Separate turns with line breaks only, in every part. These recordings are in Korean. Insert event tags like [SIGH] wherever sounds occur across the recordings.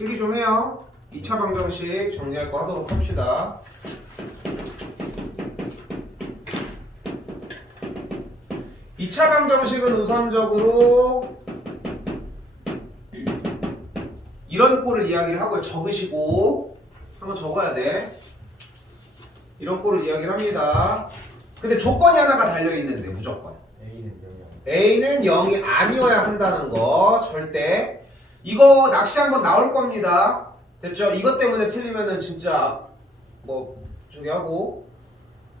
필기 좀 해요. 2차 방정식 정리할 거 하도록 합시다. 2차 방정식은 우선적으로 이런 꼴을 이야기를 하고 적으시고 한번 적어야 돼. 이런 꼴을 이야기를 합니다. 근데 조건이 하나가 달려 있는데 무조건.
A는 0이
A는 0이 아니어야 한다는 거 절대 이거 낚시 한번 나올 겁니다 됐죠? 이것 때문에 틀리면은 진짜 뭐 저기 하고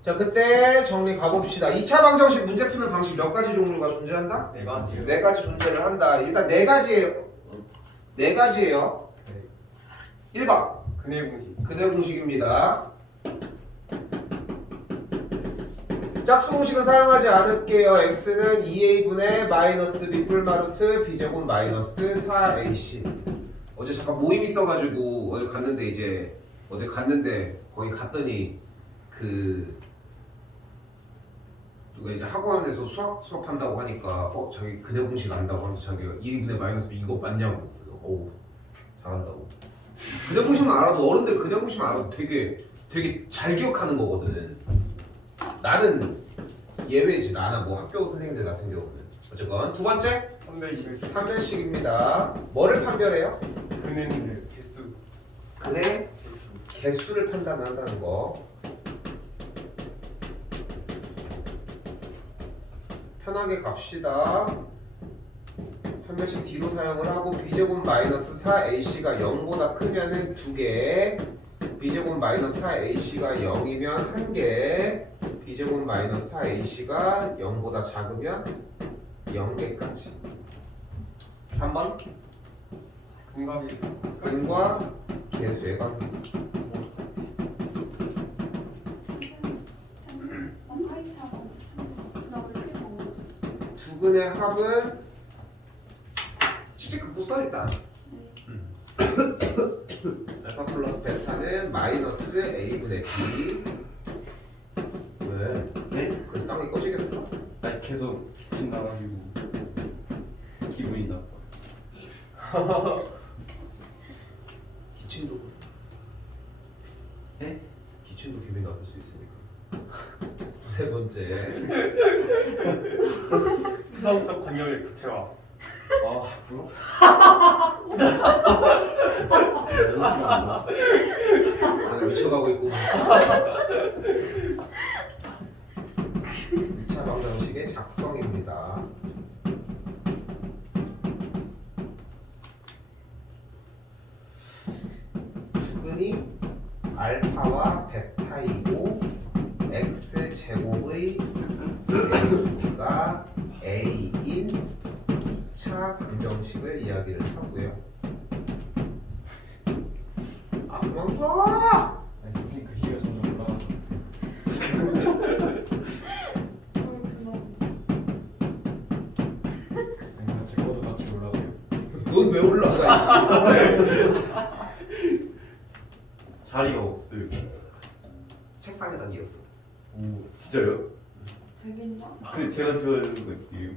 자 그때 정리 가봅시다 2차 방정식 문제 푸는 방식 몇 가지 종류가 존재한다?
네 가지요.
네 가지 존재를 한다 일단 네 가지예요 네 가지예요 1번
근해 공식.
그대 공식입니다. 짝수 공식은 사용하지 않을게요. x는 2a분의 마이너스 b 뿔마루트 b제곱 마이너스 4ac. 어제 잠깐 모임 있어가지고 어디 갔는데 이제 어디 갔는데 거기 갔더니 그 누가 이제 학원에서 수학 수업한다고 하니까 어 자기 그대 공식 안다고 하면서 자기가 2a분의 마이너스 이거 맞냐고 그래서 어우 잘한다고. 그냥 보시면 알아도 어른들 그냥 보시면 알아도 되게 되게 잘 기억하는 거거든. 나는 예외지. 나나 뭐 학교 선생님들 같은 경우는 어쨌건 두 번째
선별식.
판별식입니다. 뭐를 판별해요?
근해는 개수.
근의
개수.
개수를 판단한다는 거. 편하게 갑시다. 판별식 뒤로 사용을 하고 b제곱 마이너스 4ac가 0보다 크면은 2개 b제곱 마이너스 4ac가 0이면 1개 b제곱 마이너스 4ac가 0보다 작으면 0개까지 3번
근각이.
근과 개수의 관계 두 근의 합은 극구 써있다. [COUGHS] 알파 플러스 베타는 마이너스 a분의 b.
계속 기침 나가지고 기분이 나빠. [LAUGHS]
기침도
네?
기침도 기분이 나쁠 수 있으니까. 세 번째.
수성적 관념의 구체화.
아 부러?
나는 미쳐가고 있고. 2차 방정식의 작성입니다. 두근이 알파와 베타이고 x 제곱의 개수가 a인 2차 방정식을 이야기를 하고요. 아 그만 둬!
아니 선생님 글씨가 점점 올라가. [LAUGHS] 아니 제 거도 같이 올라가요.
넌왜 올라가?
자리 그 제가 좋아하는 거 같아요.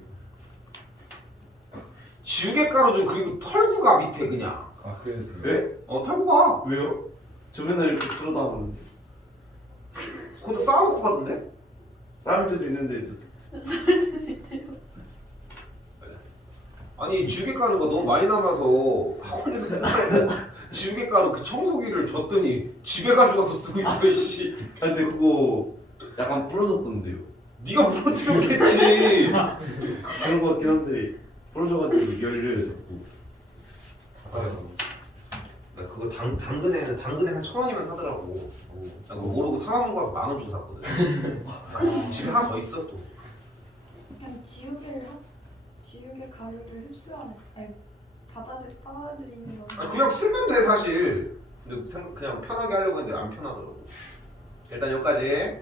지우개 가루죠. 그리고 털구가 밑에 그냥.
아 그래도
네?
어 털구가.
왜요? 저 맨날 이렇게 들어다보는데
거기다 쌓아놓고 가던데?
싸울 때도 있는데 저
아니 지우개 가루가 너무 많이 남아서 학원에서 쓰는 [LAUGHS] 지우개 가루 그 청소기를 줬더니 집에 가져가서 쓰고 있어 씨.
아 근데 그거 약간 부러졌던데요.
네가 부러뜨렸겠지. [LAUGHS]
그런 거 같긴 한데 부러져가지고 열려요 자꾸.
나 그거 당 당근에는 당근에 한 천 원이면 사더라고. 나 그거 모르고 사만 가서 만 원 주고 샀거든. [LAUGHS] 집에 하나 더 있어 또.
그냥 지우개를 하- 지우개 가루를 흡수하는 아니 받아들 받아들이는 거.
아 그냥 쓰면 돼 사실. 근데 생각 그냥 편하게 하려고 했는데 안 편하더라고. 일단 여기까지.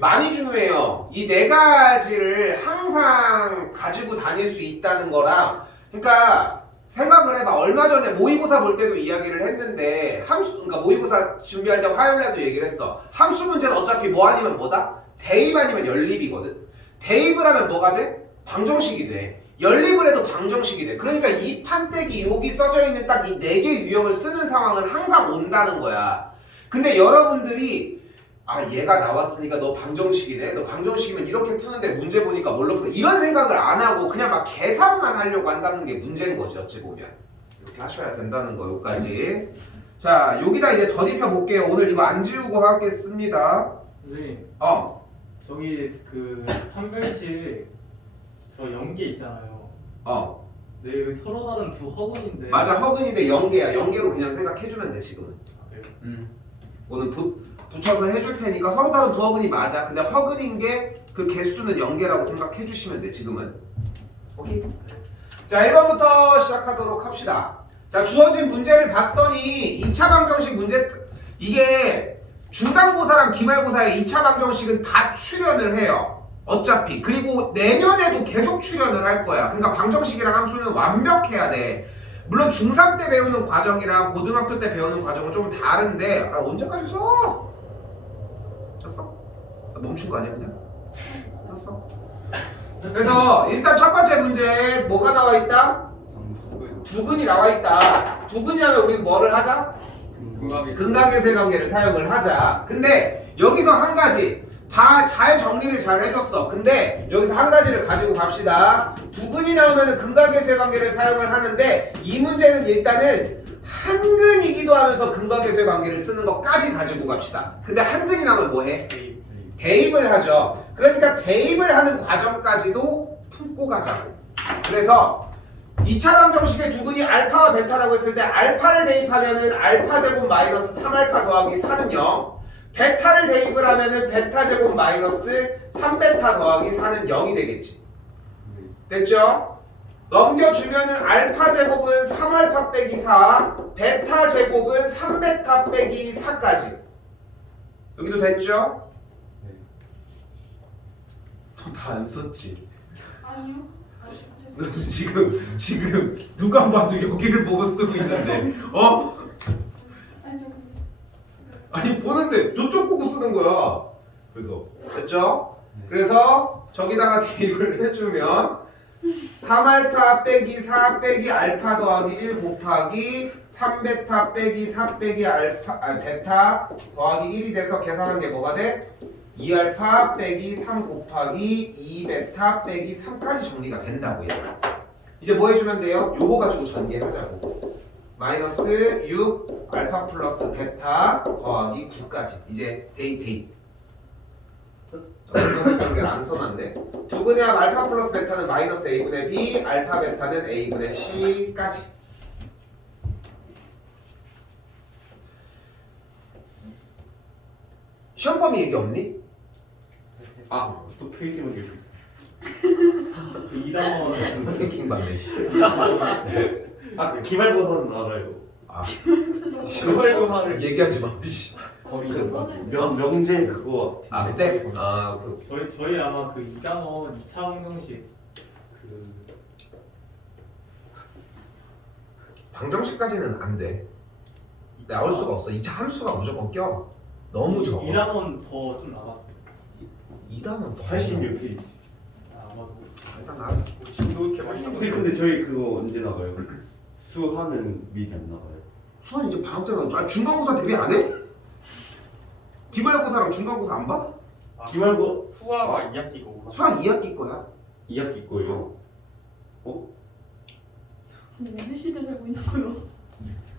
많이 중요해요. 이 네 가지를 항상 가지고 다닐 수 있다는 거랑, 그러니까 생각을 해봐. 얼마 전에 모의고사 볼 때도 이야기를 했는데 함수, 그러니까 모의고사 준비할 때 화요일에도 얘기를 했어. 함수 문제는 어차피 뭐 아니면 뭐다? 대입 아니면 연립이거든. 대입을 하면 뭐가 돼? 방정식이 돼. 연립을 해도 방정식이 돼. 그러니까 이 판때기 여기 써져 있는 딱 이 네개 유형을 쓰는 상황은 항상 온다는 거야. 근데 여러분들이 아 얘가 나왔으니까 너 방정식이네. 너 방정식이면 이렇게 푸는데 문제 보니까 뭘로 푸는 이런 생각을 안 하고 그냥 막 계산만 하려고 한다는 게 문제인 거지 어찌 보면 이렇게 하셔야 된다는 거 여기까지. 자 여기다 이제 더딥혀 볼게요. 오늘 이거 안 지우고 하겠습니다.
선생님
어,
저기 그 판별식 저 연계 있잖아요.
어.
네 여기 서로 다른 두 허근인데.
맞아 허근인데 연계야. 연계로 그냥 생각해주면 돼 지금은.
아, 그래요?
음.
오늘 부, 붙여서 해줄 테니까 서로 다른 두 허근이 맞아. 근데 허근인 게 그 개수는 연계라고 생각해 주시면 돼, 지금은. 오케이? 자, 1번부터 시작하도록 합시다. 자, 주어진 문제를 봤더니 2차 방정식 문제, 이게 중간고사랑 기말고사의 2차 방정식은 다 출연을 해요. 어차피. 그리고 내년에도 계속 출연을 할 거야. 그러니까 방정식이랑 함수는 완벽해야 돼. 물론 중3 때 배우는 과정이랑 고등학교 때 배우는 과정은 좀 다른데 아 언제까지 써? 됐어? 아, 멈춘 거 아니야 그냥? 됐어 그래서 일단 첫 번째 문제 뭐가 나와 있다? 두근이 나와 있다 두근이 하면 우리 뭐를 하자?
근각이
근각의 관계를 사용을 하자 근데 여기서 한 가지 다 잘 정리를 잘 해줬어 근데 여기서 한 가지를 가지고 갑시다 두근이 나오면 근각의 관계를 사용을 하는데 이 문제는 일단은 한근이기도 하면서 근각의 관계를 쓰는 것까지 가지고 갑시다 근데 한근이 나오면 뭐해?
대입.
대입을 하죠. 그러니까 대입을 하는 과정까지도 품고 가자고. 그래서 2차 방정식의 두근이 알파와 베타라고 했을 때 알파를 대입하면은 알파 제곱 마이너스 3알파 더하기 4는 0. 베타를 대입을 하면은 베타 제곱 마이너스 3베타 더하기 4는 0이 되겠지. 됐죠? 넘겨주면은 알파 제곱은 3알파 빼기 4, 베타 제곱은 3베타 빼기 4까지. 여기도 됐죠? 다 안 썼지.
아니요. 아,
너. 지금 지금 누가 봐도 여기를 보고 쓰고 있는데 어?
아니
보는데 저쪽 보고 쓰는 거야. 그래서 됐죠? 그래서 저기다가 [LAUGHS] 대입을 해주면 3알파 빼기 4 빼기 알파 더하기 1 곱하기 3베타 빼기 4 빼기 알파 아 베타 더하기 1이 돼서 계산한 게 뭐가 돼? 2알파 빼기 3 곱하기 2베타 빼기 3까지 정리가 된다고 얘들아. 이제 뭐 해주면 돼요? 요거 가지고 전개하자고. 마이너스 6 알파 플러스 베타 더하기 9까지 이제 데이 데이. 관계를 안 써놨네. 두근의 합 알파 플러스 베타는 마이너스 a분의 b, 알파 베타는 a분의 c까지. 시험 범위 얘기 없니?
아 또 페이지만 계속.
그 2단원
해킹 받네.
아 기말고사는 알아요.
아,
시발고사를
얘기하지 마. 씨.
거리
그거는
명 명제 그거.
아 그때 아 그.
저희 저희 아마 그 2단원 2차 방정식 그
방정식까지는 안 돼. 나올 수가 없어. 2차 함수가 무조건 껴. 너무 적어.
2단원 더좀 나갔어요.
2단은 더
86 페이지.
아, 아마도.
일단 알았어.
지금도 이렇게 많이
근데 근데 저희 그거 언제 나가요? 수하는 미리 안 나가요?
수환 이제 방학 때 나왔죠. 아 중간고사 대비 안 해? 기말고사랑 중간고사 안 봐?
아,
기말고
후아가 2학기고
수환 2학기 거야.
2학기 거예요.
근데 왜 시대 살고 있는 거요?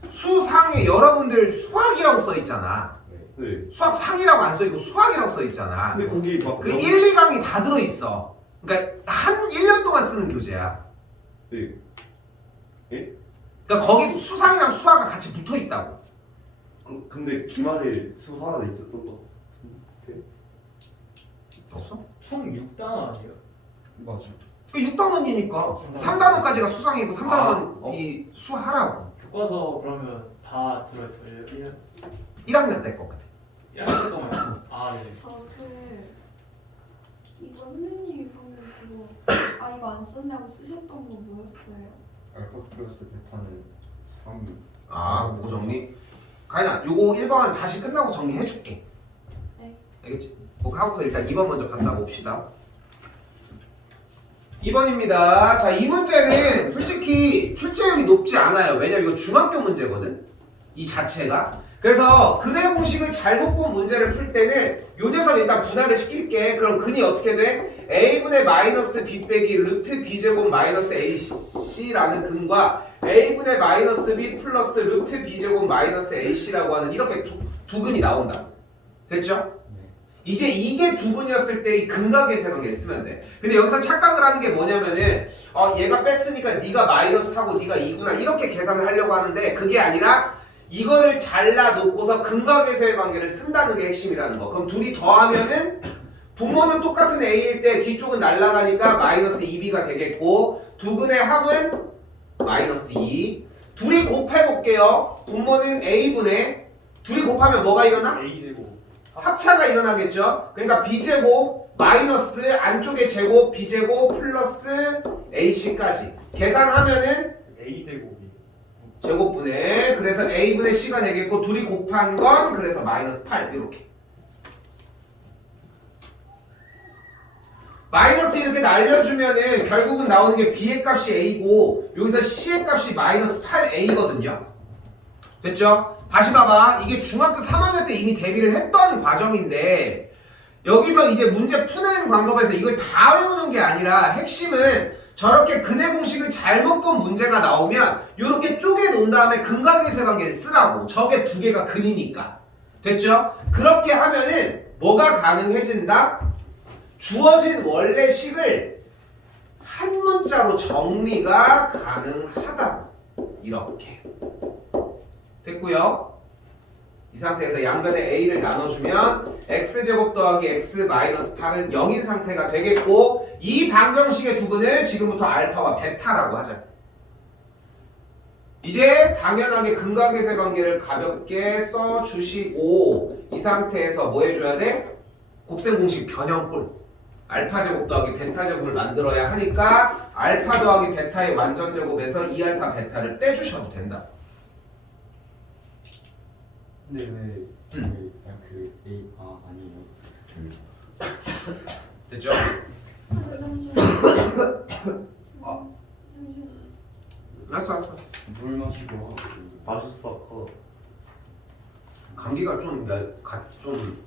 수상에 여러분들 수학이라고 써 있잖아.
네.
수학 상이라고 안 써 있고 수학이라고 써 있잖아.
근데 거기 막
그 1, 2강이 다 들어 있어. 그러니까 한 1년 동안 쓰는 교재야.
네.
그러니까 거기 수상이랑 수학가 같이 붙어 있다고.
어, 근데 기말에 수하나 있었던 거.
없어?
총 6단원 아니에요?
맞아.
그 6단원이니까 3단원까지가 수상이고 3단원이 수하라고.
교과서 그러면 다 들어있어요. 1년
1학년 때 거.
1학기 동안. 아, 네.
저그 이거 선생님이 방금 그거 아 이거 안 썼냐고 쓰셨던 거 뭐였어요?
알파 플러스 베타는 3
아, 그거 정리. 가인아, 요거 1번 다시 끝나고 정리해 줄게.
네.
알겠지? 뭐 하고서 일단 2번 먼저 간다고 봅시다. 2번입니다. 자, 이 문제는 솔직히 출제율이 높지 않아요. 왜냐면 이거 중학교 문제거든. 이 자체가. 그래서 근의 공식을 잘못 본 문제를 풀 때는 요 녀석 일단 분할을 시킬게. 그럼 근이 어떻게 돼? a분의 마이너스 b 빼기 루트 b제곱 마이너스 ac라는 근과 a분의 마이너스 b 플러스 루트 b제곱 마이너스 ac라고 하는 이렇게 두, 두 근이 나온다. 됐죠? 이제 이게 두 근이었을 때이 근각의 관계를 쓰면 돼. 근데 여기서 착각을 하는 게 뭐냐면은 어 얘가 뺐으니까 네가 마이너스 하고 네가 2구나 이렇게 계산을 하려고 하는데 그게 아니라 이거를 잘라 놓고서 근각에서의 관계를 쓴다는 게 핵심이라는 거. 그럼 둘이 더하면은 분모는 똑같은 a일 때 뒤쪽은 날라가니까 마이너스 2b가 되겠고 두 근의 합은 마이너스 2. 둘이 곱해 볼게요. 분모는 a분의 둘이 곱하면 뭐가 일어나?
A 제곱.
합차가 일어나겠죠. 그러니까 b제곱 마이너스 안쪽에 제곱 b제곱 플러스 ac까지 계산하면은
A 제곱이.
제곱분의 그래서 a분의 c가 되겠고 둘이 곱한 건 그래서 마이너스 8 이렇게 마이너스 이렇게 날려주면은 결국은 나오는 게 b의 값이 a고 여기서 c의 값이 마이너스 8a거든요 됐죠? 다시 봐봐 이게 중학교 3학년 때 이미 대비를 했던 과정인데 여기서 이제 문제 푸는 방법에서 이걸 다 외우는 게 아니라 핵심은 저렇게 근의 공식을 잘못 본 문제가 나오면 이렇게 쪼개 놓은 다음에 근각의세 관계를 쓰라고 저게 두 개가 근이니까 됐죠? 그렇게 하면은 뭐가 가능해진다? 주어진 원래 식을 한 문자로 정리가 가능하다 이렇게. 됐고요. 이 상태에서 양변에 a를 나눠주면 x제곱 더하기 x 마이너스 8은 0인 상태가 되겠고 이 방정식의 두근을 지금부터 알파와 베타라고 하자 이제 당연하게 근각의세 관계를 가볍게 써주시고 이 상태에서 뭐 해줘야 돼? 곱셈 공식 변형꼴 알파 제곱 더하기 베타 제곱을 만들어야 하니까 알파 더하기 베타의 완전 제곱에서 2알파 베타를 빼주셔도 된다
근데 왜
음.
그, A 아 아니에요 [COUGHS]
됐죠?
아, 저 잠시만. 아, [COUGHS] 잠시만.
알았어 알았어
물 마시고
맞았어. 어.
감기가 좀, 야, 가, 좀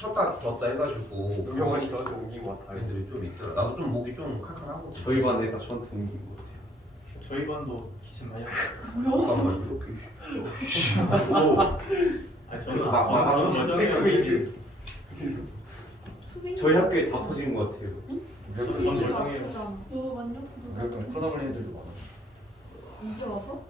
쉬었다 뒀다 해가지고
병원이 저한테 옮긴 것 같아요.
애들이 좀 있더라 나도 좀 목이 좀 칼칼하고
저희 반 애가 저한테 옮긴 것 같아요.
저희 반도 기침 많이 하고.
잠깐만 이렇게
아니 저는
아, 아, 아,
저는
진짜
멀쩡해요.
그
수빈이
저희 학교에 다 퍼진 것 같아요.
수빈이
전 멀쩡해요.
아프잖아. 너 완전
약간 코로나 애들도 많아
이제 와서?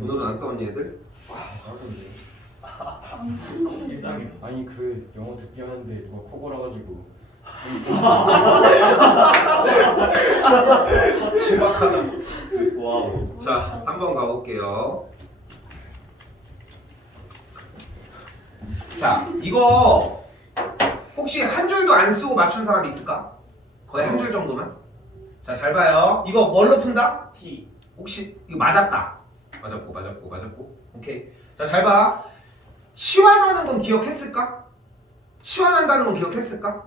오늘은 안 싸웠니 애들?
일상이. [LAUGHS]
아니 그 영어 듣기 하는데 누가 코 골아가지고
신박하다
와우.
자 3번 가볼게요 자 이거 혹시 한 줄도 안 쓰고 맞춘 사람 있을까? 거의 한 줄 정도만 자 잘 봐요 이거 뭘로 푼다?
T.
혹시 이거 맞았다. 맞았고 맞았고 맞았고. 오케이. 자, 잘 봐. 치환하는 건 기억했을까? 치환한다는 건 기억했을까?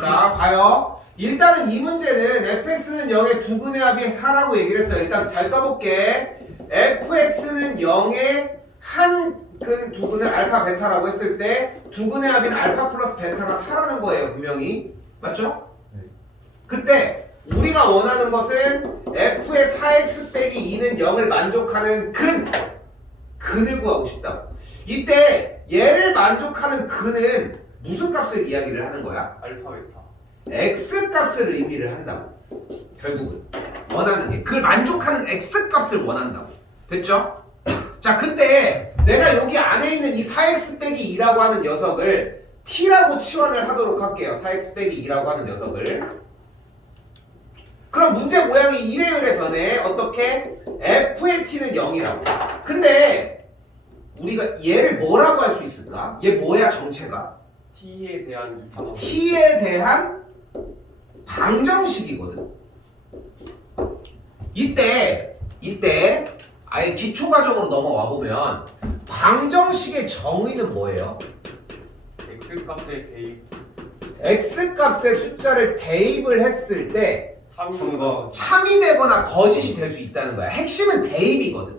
자, 봐요. 일단은 이 문제는 fx는 0의 두근의 합이 4라고 얘기를 했어요. 일단 잘 써볼게. fx는 0의 한근 두근을 알파 베타라고 했을 때 두근의 합인 알파 플러스 베타가 4라는 거예요. 분명히. 맞죠?
네.
그때 우리가 원하는 것은 f의 4x 빼기 2는 0을 만족하는 근 근을 구하고 싶다. 이때 얘를 만족하는 근은 무슨 값을 이야기를 하는 거야?
알파 베타.
x 값을 의미를 한다고. 결국은 원하는 게 그걸 만족하는 x 값을 원한다고. 됐죠? [CLEARS THROAT] 자, 그때 내가 여기 안에 있는 이 4x 빼기 2라고 하는 녀석을 t라고 치환을 하도록 할게요. 4x 빼기 2라고 하는 녀석을. 그럼 문제 모양이 1의 열의 변해 어떻게? f의 t는 0이라고. 근데 우리가 얘를 뭐라고 할 수 있을까? 얘 뭐야 정체가?
T에 대한
t에 대한 방정식이거든. 이때 이때 아예 기초 과정으로 넘어와 보면 방정식의 정의는 뭐예요?
X 값의 대입
x 값의 숫자를 대입을 했을 때
참과
참이 되거나 거짓이 될 수 있다는 거야. 핵심은 대입이거든.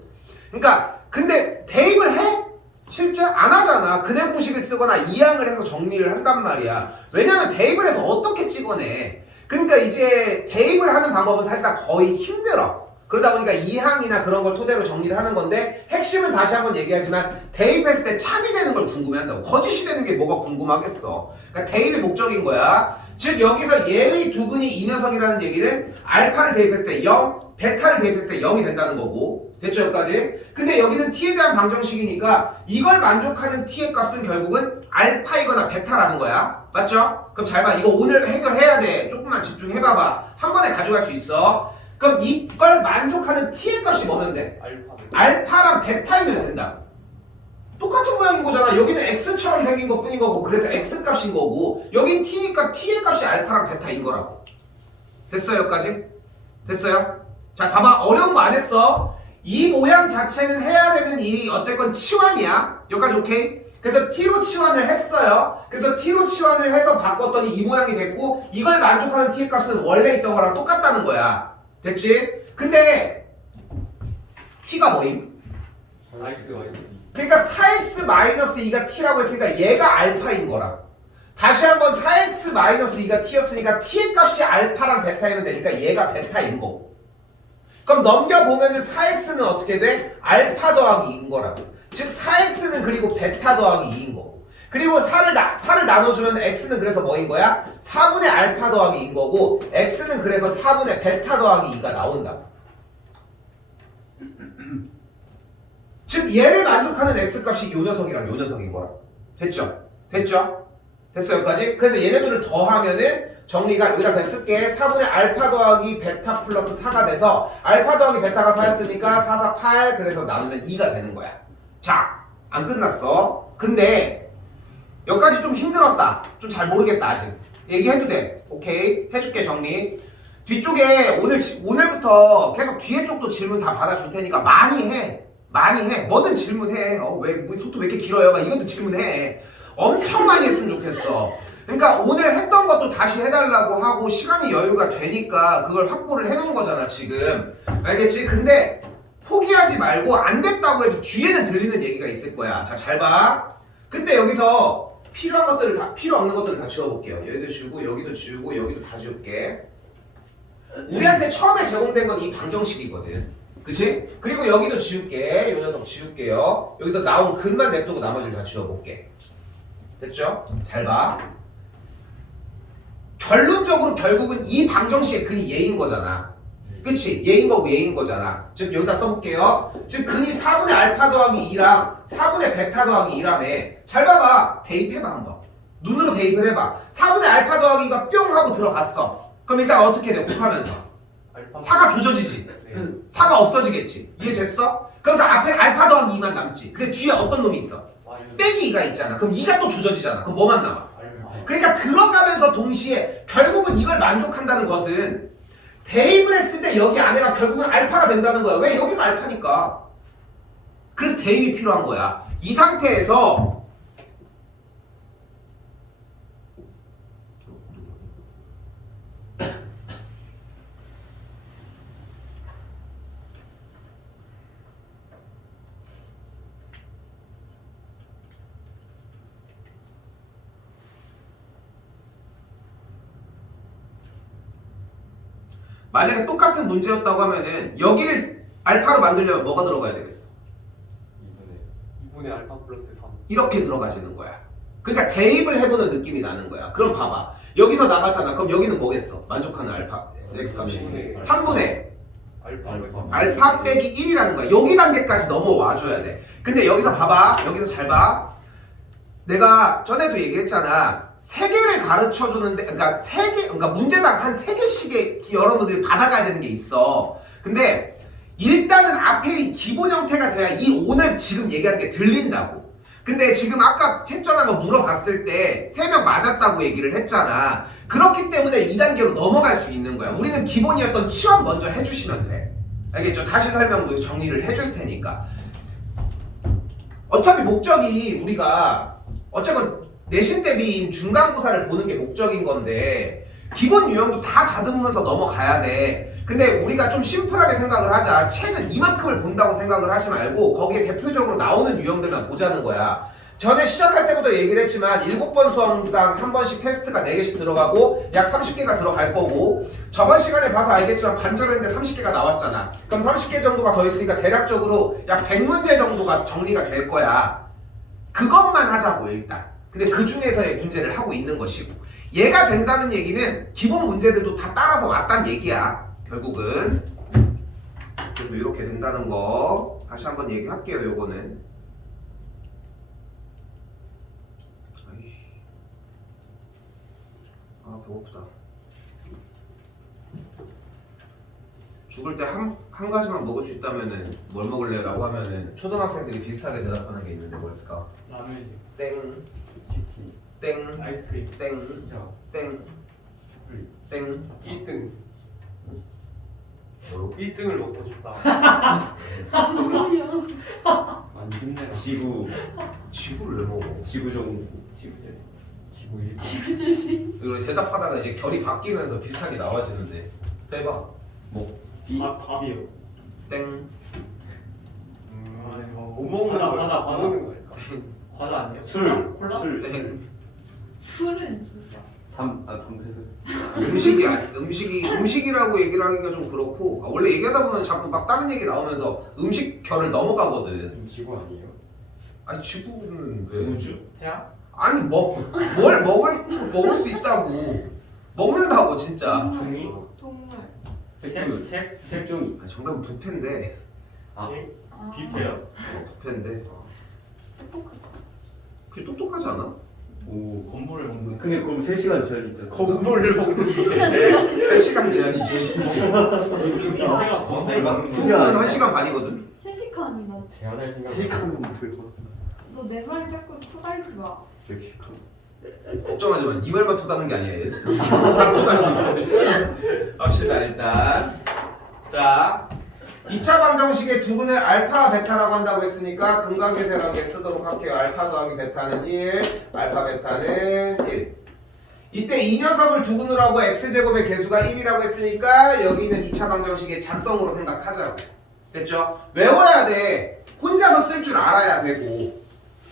그러니까 근데 대입을 해? 실제 안 하잖아. 근해 공식을 쓰거나 이항을 해서 정리를 한단 말이야. 왜냐면 대입을 해서 어떻게 찍어내? 그러니까 이제 대입을 하는 방법은 사실상 거의 힘들어. 그러다 보니까 이항이나 그런 걸 토대로 정리를 하는 건데 핵심은 다시 한번 얘기하지만 대입했을 때 참이 되는 걸 궁금해한다고. 거짓이 되는 게 뭐가 궁금하겠어. 그러니까 대입의 목적인 거야. 즉 여기서 얘의 두근이 이 녀석이라는 얘기는 알파를 대입했을 때 0, 베타를 대입했을 때 0이 된다는 거고 됐죠 여기까지? 근데 여기는 t에 대한 방정식이니까 이걸 만족하는 t의 값은 결국은 알파이거나 베타라는 거야 맞죠? 그럼 잘 봐 이거 오늘 해결해야 돼 조금만 집중해봐봐 한 번에 가져갈 수 있어 그럼 이걸 만족하는 t의 값이 뭐면 돼?
알파
알파랑 베타이면 된다. 똑같은 모양인 거잖아. 여기는 x처럼 생긴 것 뿐인 거고, 그래서 x 값인 거고, 여긴 t니까 t의 값이 알파랑 베타인 거라고. 됐어요, 여기까지? 됐어요? 자, 봐봐. 어려운 거 안 했어. 이 모양 자체는 해야 되는 일이 어쨌건 치환이야. 여기까지 오케이? 그래서 t로 치환을 했어요. 그래서 t로 치환을 해서 바꿨더니 이 모양이 됐고, 이걸 만족하는 t의 값은 원래 있던 거랑 똑같다는 거야. 됐지? 근데, t가 뭐임? 그러니까 4x-2가 t라고 했으니까 얘가 알파인 거라. 다시 한번 4x-2가 t였으니까 t의 값이 알파랑 베타이면 되니까 얘가 베타인 거고. 그럼 넘겨보면은 4x는 어떻게 돼? 알파 더하기 2인 거라고. 즉 4x는 그리고 베타 더하기 2인 거고. 그리고 4를, 나, 4를 나눠주면 x는 그래서 뭐인 거야? 4분의 알파 더하기 2인 거고 x는 그래서 4분의 베타 더하기 2가 나온다. [CLEARS THROAT] 즉 얘를 만족하는 x 값이 요 녀석이랑 요 녀석인 거라. 됐죠? 됐죠? 됐어 여기까지? 그래서 얘네들을 더하면은 정리가 여기다 그냥 쓸게. 4분의 알파 더하기 베타 플러스 4가 돼서 알파 더하기 베타가 4였으니까 4, 4, 8 그래서 나누면 2가 되는 거야. 자 안 끝났어. 근데 여기까지 좀 힘들었다. 좀 잘 모르겠다 아직. 얘기해도 돼. 오케이? 해줄게 정리. 뒤쪽에 오늘 지- 오늘부터 계속 뒤에 쪽도 질문 다 받아줄 테니까 많이 해. 많이 해. 뭐든 질문해. 어왜 뭐 속도 왜 이렇게 길어요? 막 이것도 질문해. 엄청 많이 했으면 좋겠어 그러니까 오늘 했던 것도 다시 해달라고 하고 시간이 여유가 되니까 그걸 확보를 해놓은 거잖아 지금 알겠지 근데 포기하지 말고 안 됐다고 해도 뒤에는 들리는 얘기가 있을 거야 자 잘 봐 근데 여기서 필요한 것들을 다 필요 없는 것들을 다 지워볼게요 여기도 지우고 여기도 지우고 여기도 다 지울게 우리한테 처음에 제공된 건 이 방정식이거든. 그치? 그리고 여기도 지울게. 요 녀석 지울게요. 여기서 나온 근만 냅두고 나머지를 다 지워볼게. 됐죠? 잘 봐. 결론적으로 결국은 이 방정식의 근이 얘인 거잖아. 그치? 얘인 거고 얘인 거잖아. 즉 여기다 써볼게요. 즉 근이 4분의 알파 더하기 2랑 4분의 베타 더하기 2라며. 잘 봐봐. 대입해봐 한번. 눈으로 대입을 해봐. 4분의 알파 더하기가 뿅 하고 들어갔어. 그럼 일단 어떻게 돼? 곱하면서. 4가 조져지지.
네.
4가 없어지겠지. 이해됐어? 그래서 앞에 알파 더하기 2만 남지. 근데 뒤에 어떤 놈이 있어? 빼기 2가 있잖아. 그럼 2가 또 조져지잖아. 그럼 뭐만 남아? 그러니까 들어가면서 동시에 결국은 이걸 만족한다는 것은 대입을 했을 때 여기 안에가 결국은 알파가 된다는 거야. 왜? 여기가 알파니까. 그래서 대입이 필요한 거야. 이 상태에서 만약에 똑같은 문제였다고 하면은 여기를 알파로 만들려면 뭐가 들어가야 되겠어?
2분의 알파 플러스 3
이렇게 들어가지는 거야. 그러니까 대입을 해보는 느낌이 나는 거야. 그럼 봐봐. 여기서 나갔잖아. 그럼 여기는 뭐겠어? 만족하는 알파 x 값이
3분의
3분의
알파
알파.
알파 빼기 1이라는 거야. 여기 단계까지 넘어와 줘야 돼. 근데 여기서 봐봐. 여기서 잘 봐. 내가 전에도 얘기했잖아. 세 개를 가르쳐 주는데, 그러니까 세 개, 그러니까 문제당 한 세 개씩의 여러분들이 받아가야 되는 게 있어. 근데 일단은 앞에 이 기본 형태가 돼야 이 오늘 지금 얘기하는 게 들린다고. 근데 지금 아까 채점한 거 물어봤을 때 세 명 맞았다고 얘기를 했잖아. 그렇기 때문에 2단계로 넘어갈 수 있는 거야. 우리는 기본이었던 치환 먼저 해주시면 돼. 알겠죠? 다시 설명도 정리를 해줄 테니까. 어차피 목적이 우리가 어쨌건 내신 대비인 중간고사를 보는 게 목적인 건데 기본 유형도 다 다듬으면서 넘어가야 돼. 근데 우리가 좀 심플하게 생각을 하자. 책은 이만큼을 본다고 생각을 하지 말고 거기에 대표적으로 나오는 유형들만 보자는 거야. 전에 시작할 때부터 얘기를 했지만 7번 수험당 한 번씩 테스트가 4개씩 들어가고 약 30개가 들어갈 거고 저번 시간에 봐서 알겠지만 반절했는데 30개가 나왔잖아. 그럼 30개 정도가 더 있으니까 대략적으로 약 100문제 정도가 정리가 될 거야. 그것만 하자고 일단. 근데 그 중에서의 문제를 하고 있는 것이고 얘가 된다는 얘기는 기본 문제들도 다 따라서 왔단 얘기야. 결국은 그래서 이렇게 된다는 거 다시 한번 얘기할게요. 요거는 아이씨 아 배고프다. 죽을 때 한 한 가지만 먹을 수 있다면은 뭘 먹을래라고 하면은 초등학생들이 비슷하게 대답하는 게 있는데 뭘까?
라면이요.
땡,
치킨
땡,
아이스크림.
땡,
피자
땡, 땡.
1등.
뭐로?
1등을 먹고 싶다.
뭐야?
많이 힘내라.
지구
지구를 왜 먹어?
지구정
지구제.
지구 일
지그질리.
이걸 대답하다가 이제 결이 바뀌면서 비슷하게 나와지는데. 자, 해봐.
비밥 밥이요.
땡,
아니
뭐못 먹는
과자
거
과자 과자
먹는 거니까.
과자 아니에요?
술,
콜라?
술,
땡.
술은 진짜.
담, 아 담배는
음식이 아니, 음식이 음식이라고 얘기를 하기가 좀 그렇고 아, 원래 얘기하다 보면 자꾸 막 다른 얘기 나오면서 음식 결을 넘어가거든.
지구 아니에요?
아니 지구는 왜?
우주?
태양?
아니 뭐뭘 먹을 먹을 수 있다고 먹는다고 진짜.
종이?
동물.
책? 책?
색종이
아, 정답은 부패인데.
아.
아.
뷔페요.
어, 부패인데.
똑똑하다.
그게 똑똑하지 않아?
오
건물을 먹는.
근데 그럼 3시간 전 있잖아
건물을 먹는 게.
3시간 제한이
뷔페가 건물을 먹는 거.
수업은 1시간 반이거든.
세시간이나.
제한할 생각
3시간은 뭐야
너내 말에 자꾸 토달지 마.
멕시칸
걱정하지 마. 네 말만 토다는 게 아니야. 얘. 다 토달고 있어. [LAUGHS] 씨. 합시다 일단. 자, 2차 방정식의 두근을 알파 베타라고 한다고 했으니까 근각계세관계 쓰도록 할게요. 알파 더하기 베타는 1, 알파 베타는 1. 이때 이 녀석을 두근으로 하고 x제곱의 개수가 1이라고 했으니까 여기는 2차 방정식의 작성으로 생각하자고. 됐죠? 외워야 돼. 혼자서 쓸 줄 알아야 되고.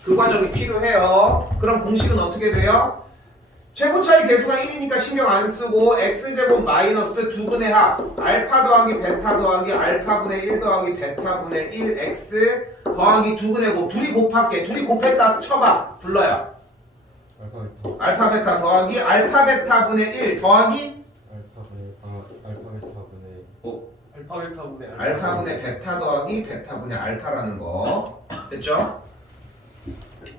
그 과정이 필요해요. 그럼 공식은 어떻게 돼요? 최고 차이 개수가 1이니까 신경 안 쓰고 x제곱 마이너스 두근의 합 알파 더하기 베타 더하기 알파분의 1 더하기 베타분의 1x 더하기 두근의 곱. 둘이 곱할게. 둘이 곱했다 쳐봐. 불러요.
알파 베타.
알파 베타 더하기 알파 베타분의 1 더하기
알파분의 아 알파 베타분의
알파벳하고네.
알파분의 베타 더하기 베타분의 알파라는 거. 됐죠?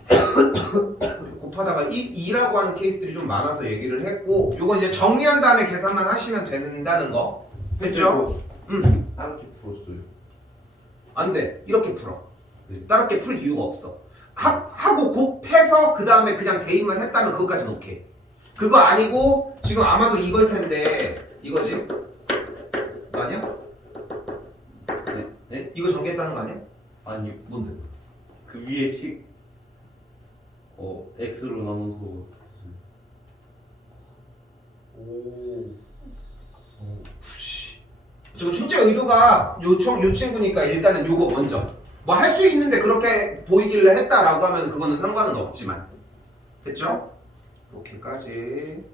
[COUGHS] 곱하다가 이 2라고 하는 케이스들이 좀 많아서 얘기를 했고 요거 이제 정리한 다음에 계산만 하시면 된다는 거 됐죠? 응.
따르게 풀었어요
안돼 이렇게 풀어
네.
따롭게 풀 이유가 없어 합, 하고 곱해서 그 다음에 그냥 대입만 했다면 그것까지는 오케이 그거 아니고 지금 아마도 이걸 텐데 이거지? 아니야?
네? 네?
이거 전개했다는 거 아니야?
아니
뭔데?
그 위에 식 어, X로 나눠서.
오.
지금 출제 의도가 요청 요 친구니까 일단은 요거 먼저. 뭐 할 수 있는데 그렇게 보이길래 했다라고 하면 그거는 상관은 없지만. 됐죠? 이렇게까지